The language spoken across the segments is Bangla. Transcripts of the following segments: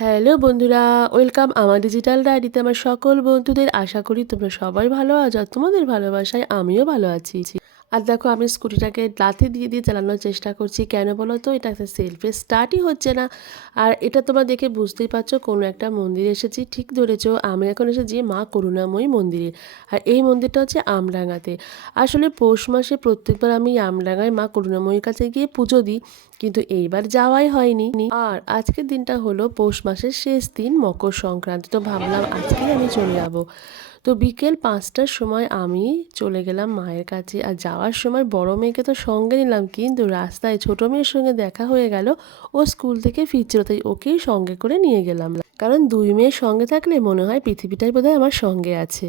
হ্যালো বন্ধুরা, ওয়েলকাম আমার ডিজিটাল ডায়েরিতে। আমার সকল বন্ধুদের আশা করি তোমরা সবাই ভালো আছো, আর তোমাদের ভালোবাসায় আমিও ভালো আছি। আর দেখো, আমি স্কুটিটাকে লাথি দিয়ে দিয়ে চালানোর চেষ্টা করছি। কেন বলো তো, এটা একটা সেলফে স্টার্টই হচ্ছে না। আর এটা তোমরা দেখে বুঝতেই পারছো কোনো একটা মন্দিরে এসেছি। ঠিক ধরেছো, আমি এখন এসেছি মা করুণাময়ী মন্দিরে। আর এই মন্দিরটা হচ্ছে আমডাঙ্গাতে। আসলে পৌষ মাসে প্রত্যেকবার আমি আমডাঙ্গায় মা করুণাময়ীর কাছে গিয়ে পুজো দিই, কিন্তু এইবার যাওয়াই হয়নি। আর আজকের দিনটা হলো পৌষ মাসের শেষ দিন, মকর সংক্রান্তি। তো ভাবলাম আজকেই আমি চলে যাব। তো বিকেল 5টার সময় আমি চলে গেলাম মায়ের কাছে। আর যাওয়ার সময় বড় মেয়েকে তো সঙ্গে নিলাম, কিন্তু রাস্তায় ছোট মেয়ের সঙ্গে দেখা হয়ে গেল। ও স্কুল থেকে ফিরছিল, তাই ওকেই সঙ্গে করে নিয়ে গেলাম। কারণ দুই মেয়ের সঙ্গে থাকলে মনে হয় পৃথিবীটাই বোধহয় আমার সঙ্গে আছে।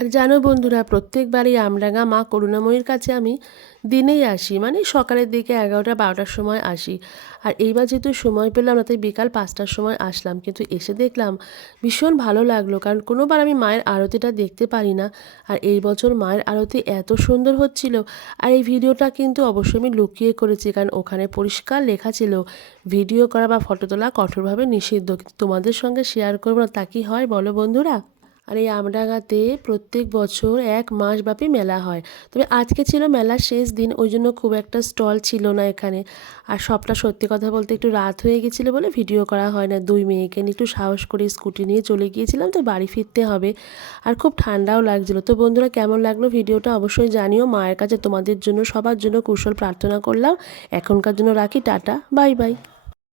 আর জানো বন্ধুরা, প্রত্যেকবারই আমডাঙ্গা মা করুণাময়ীর কাছে আমি দিনেই আসি, মানে সকালের দিকে 11টা-12টার সময় আসি। আর এইবার যেহেতু সময় পেলাম না, তাই বিকাল 5টার সময় আসলাম। কিন্তু এসে দেখলাম ভীষণ ভালো লাগলো, কারণ কোনোবার আমি মায়ের আরতিটা দেখতে পারি না। আর এই বছর মায়ের আরতি এত সুন্দর হচ্ছিল। আর এই ভিডিওটা কিন্তু অবশ্যই আমি লুকিয়ে করেছি, কারণ ওখানে পরিষ্কার লেখা ছিল ভিডিও করা বা ফটো তোলা কঠোরভাবে নিষিদ্ধ। কিন্তু তোমাদের সঙ্গে শেয়ার করবো না, তা কি হয় বলো বন্ধুরা। আর এই আমডাঙ্গাতে প্রত্যেক বছর 1 মাস ব্যাপী মেলা হয়। তবে আজকে ছিল মেলার শেষ দিন, ওই জন্য খুব একটা স্টল ছিল না এখানে। আর সবটা সত্যি কথা বলতে একটু রাত হয়ে গেছিলো বলে ভিডিও করা হয় না। দুই মেয়েকে নিয়ে একটু সাহস করে স্কুটি নিয়ে চলে গিয়েছিলাম, তো বাড়ি ফিরতে হবে। আর খুব ঠান্ডাও লাগছিলো। তো বন্ধুরা, কেমন লাগলো ভিডিওটা অবশ্যই জানিও। মায়ের কাছে তোমাদের জন্য, সবার জন্য কুশল প্রার্থনা করলাম। এখনকার জন্য রাখি, টাটা, বাই বাই।